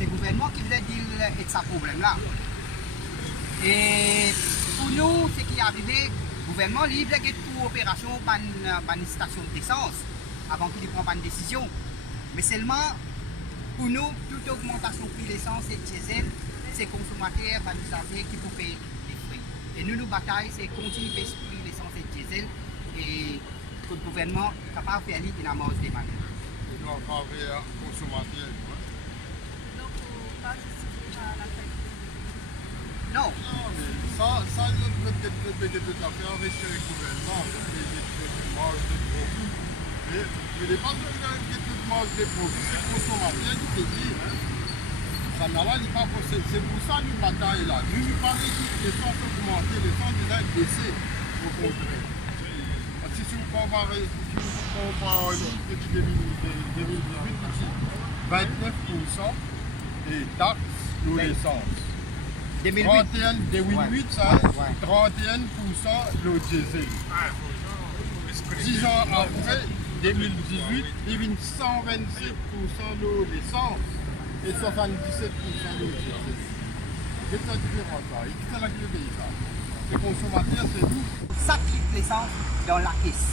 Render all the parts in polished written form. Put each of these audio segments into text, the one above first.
c'est le gouvernement qui voulait dire et de ce problème-là. Et pour nous, ce qui est arrivé, le gouvernement libre de pour opération par une station d'essence avant qu'il prenne une décision. Mais seulement, pour nous, toute augmentation de prix l'essence et diesel, c'est les consommateurs, les usagers qui peuvent payer les prix. Et nous, bataillons, c'est continuer à baisser l'essence et diesel et que le gouvernement est capable de faire une amorce des manières. Il doit pas avoir consommateur. Donc, pas justifié par la fête. Non. Non, mais ça, nous peut peut-être tout à fait avec le gouvernement, parce qu'il y a toute marge de profit. Mais il n'est pas besoin de toute marge de profit, c'est le consommateur qui te dit. Ça n'a là, il pas possible. C'est pour ça que nous bataillons là. Nous parlons que les sens augmentés, les sens déjà baissés, au contraire. Parce que si vous comparez depuis 2018, 29% des taxes sur l'essence. 31, 2008, ça, 31% le diesel. 10 ans après, 2018, il y a 127% de l'essence et 77% de diesel. C'est la différence, ça. Et qui est la qui paye ça? Les consommateurs, c'est nous. Ça quitte l'essence dans la caisse.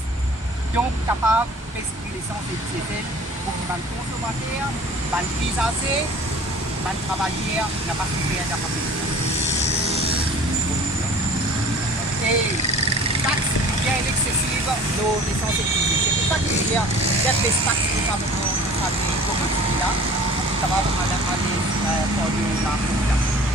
Donc, capable de baisser l'essence et le diesel pour que les consommateurs, les usagers, les travailleurs n'aient pas souffert de la papier. Et taxe bien excessive dans l'essence et le diesel. C'est pour ça qu'il y a des taxes qui sont pour la commodité là, capable d'aller pour de la population.